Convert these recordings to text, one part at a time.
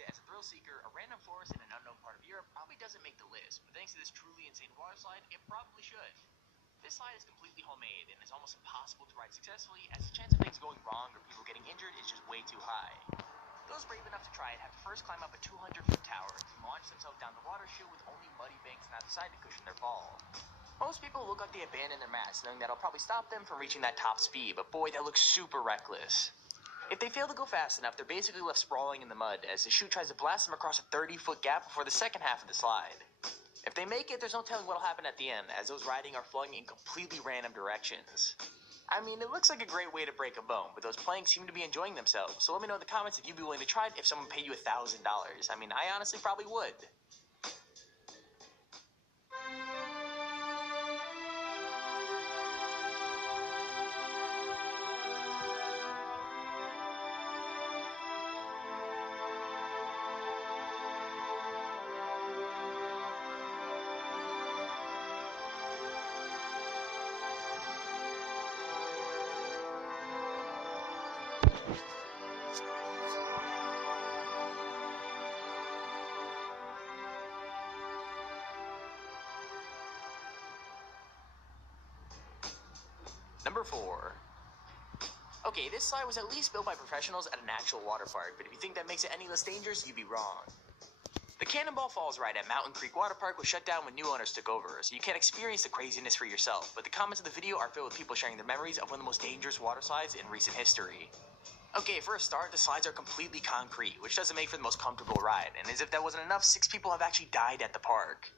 it, as a thrill seeker, a random forest in an unknown part of Europe probably doesn't make the list, but thanks to this truly insane water slide, it probably should. This slide is completely homemade and is almost impossible to ride successfully, as the chance of things going wrong or people getting injured is just way too high. Those brave enough to try it have to first climb up a 200-foot tower and launch themselves down the water chute with only muddy banks on either side to cushion their fall. Most people look like they abandon their mats, knowing that'll probably stop them from reaching that top speed, but boy, that looks super reckless. If they fail to go fast enough, they're basically left sprawling in the mud as the chute tries to blast them across a 30-foot gap before the second half of the slide. If they make it, there's no telling what'll happen at the end, as those riding are flung in completely random directions. I mean, it looks like a great way to break a bone, but those playing seem to be enjoying themselves, so let me know in the comments if you'd be willing to try it if someone paid you $1,000. I mean, I honestly probably would. Number 4. Okay, this slide was at least built by professionals at an actual water park, but if you think that makes it any less dangerous, you'd be wrong. The Cannonball Falls ride at Mountain Creek Water Park was shut down when new owners took over, so you can't experience the craziness for yourself, but the comments of the video are filled with people sharing their memories of one of the most dangerous water slides in recent history. Okay, for a start, the slides are completely concrete, which doesn't make for the most comfortable ride, and as if that wasn't enough, 6 people have actually died at the park.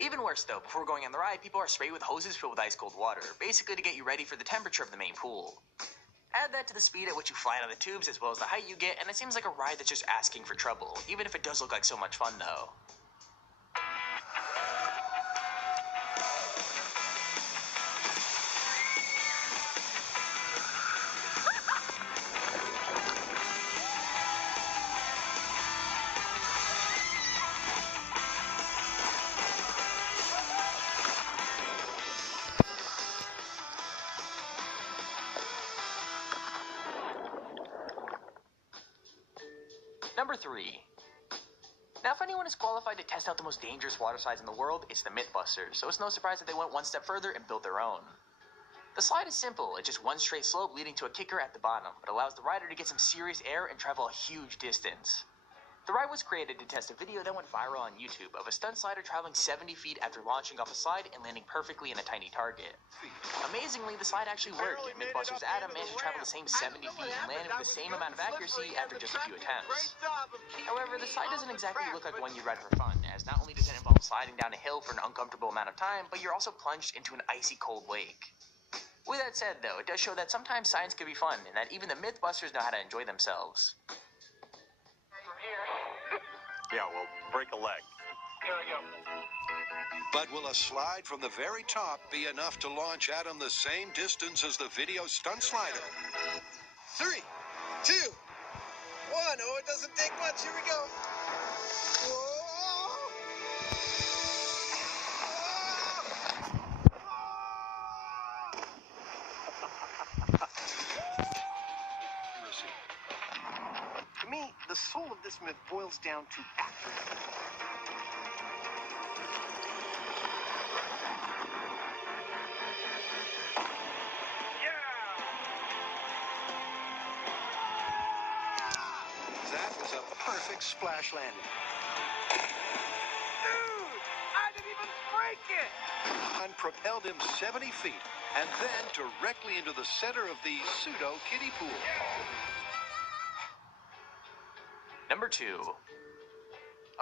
Even worse though, before going on the ride, people are sprayed with hoses filled with ice cold water, basically to get you ready for the temperature of the main pool. Add that to the speed at which you fly out of the tubes as well as the height you get, and it seems like a ride that's just asking for trouble, even if it does look like so much fun though. Number 3. Now, if anyone is qualified to test out the most dangerous water slides in the world, it's the Mythbusters, so it's no surprise that they went one step further and built their own. The slide is simple, it's just one straight slope leading to a kicker at the bottom, but allows the rider to get some serious air and travel a huge distance. The ride was created to test a video that went viral on YouTube of a stunt slider traveling 70 feet after launching off a slide and landing perfectly in a tiny target. Amazingly, the slide actually worked, and Mythbusters Adam managed to travel the same 70 feet and landed with the same amount of accuracy after just a few attempts. However, the slide doesn't exactly look like one you'd ride for fun, as not only does it involve sliding down a hill for an uncomfortable amount of time, but you're also plunged into an icy cold lake. With that said, though, it does show that sometimes science can be fun, and that even the Mythbusters know how to enjoy themselves. Yeah, well, break a leg. Here we go. But will a slide from the very top be enough to launch Adam the same distance as the video stunt slider? 3, 2, 1. Oh, it doesn't take much. Here we go. To me, the soul of this myth boils down to accuracy. That was a perfect splash landing. Dude, I didn't even break it! And propelled him 70 feet, and then directly into the center of the pseudo kiddie pool. Number 2.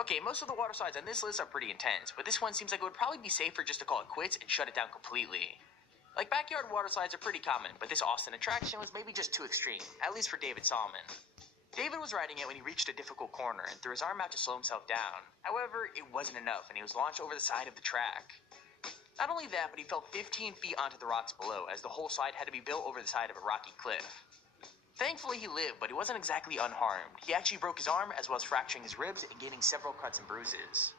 Okay, most of the water slides on this list are pretty intense, but this one seems like it would probably be safer just to call it quits and shut it down completely. Like, backyard water slides are pretty common, but this Austin attraction was maybe just too extreme, at least for David Solomon. David was riding it when he reached a difficult corner and threw his arm out to slow himself down. However, it wasn't enough, and he was launched over the side of the track. Not only that, but he fell 15 feet onto the rocks below, as the whole slide had to be built over the side of a rocky cliff. Thankfully, he lived, but he wasn't exactly unharmed. He actually broke his arm, as well as fracturing his ribs and gaining several cuts and bruises.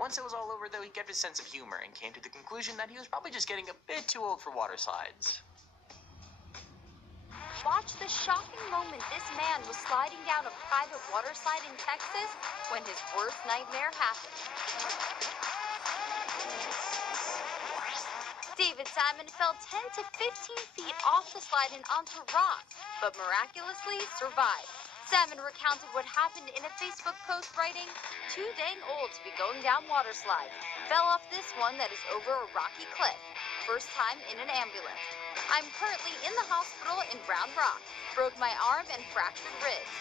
Once it was all over, though, he kept his sense of humor and came to the conclusion that he was probably just getting a bit too old for water slides. watch the shocking moment this man was sliding down a private water slide in Texas when his worst nightmare happened. David Salmon fell 10 to 15 feet off the slide and onto rocks, but miraculously survived. Salmon recounted what happened in a Facebook post, writing, "Too dang old to be going down water slides. Fell off this one that is over a rocky cliff. First time in an ambulance. I'm currently in the hospital in Round Rock. Broke my arm and fractured ribs.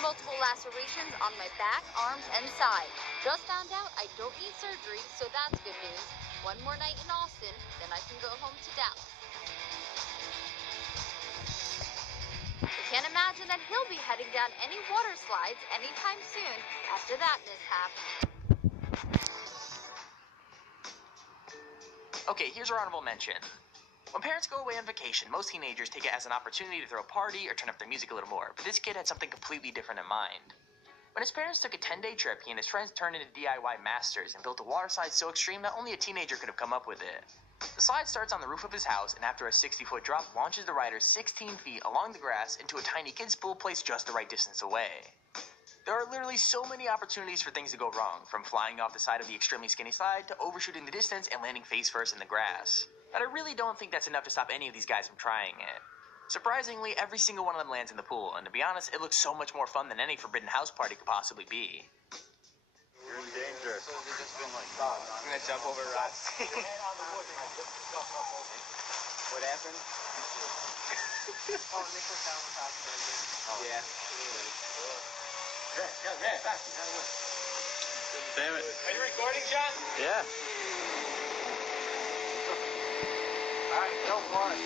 Multiple lacerations on my back, arms, and side. Just found out I don't need surgery, so that's good news. One more night in Austin, then I can go home to Dallas." I can't imagine that he'll be heading down any water slides anytime soon after that mishap. Okay, here's our honorable mention. When parents go away on vacation, most teenagers take it as an opportunity to throw a party or turn up their music a little more, but this kid had something completely different in mind. When his parents took a 10-day trip, he and his friends turned into DIY masters and built a water slide so extreme that only a teenager could have come up with it. The slide starts on the roof of his house, and after a 60-foot drop, launches the rider 16 feet along the grass into a tiny kid's pool placed just the right distance away. There are literally so many opportunities for things to go wrong, from flying off the side of the extremely skinny slide to overshooting the distance and landing face first in the grass. But I really don't think that's enough to stop any of these guys from trying it. Surprisingly, every single one of them lands in the pool, and to be honest, it looks so much more fun than any forbidden house party could possibly be. You're in danger. I'm gonna jump over rocks. What happened? Yeah. Damn it. Are you recording, John? Yeah. All right, go for it.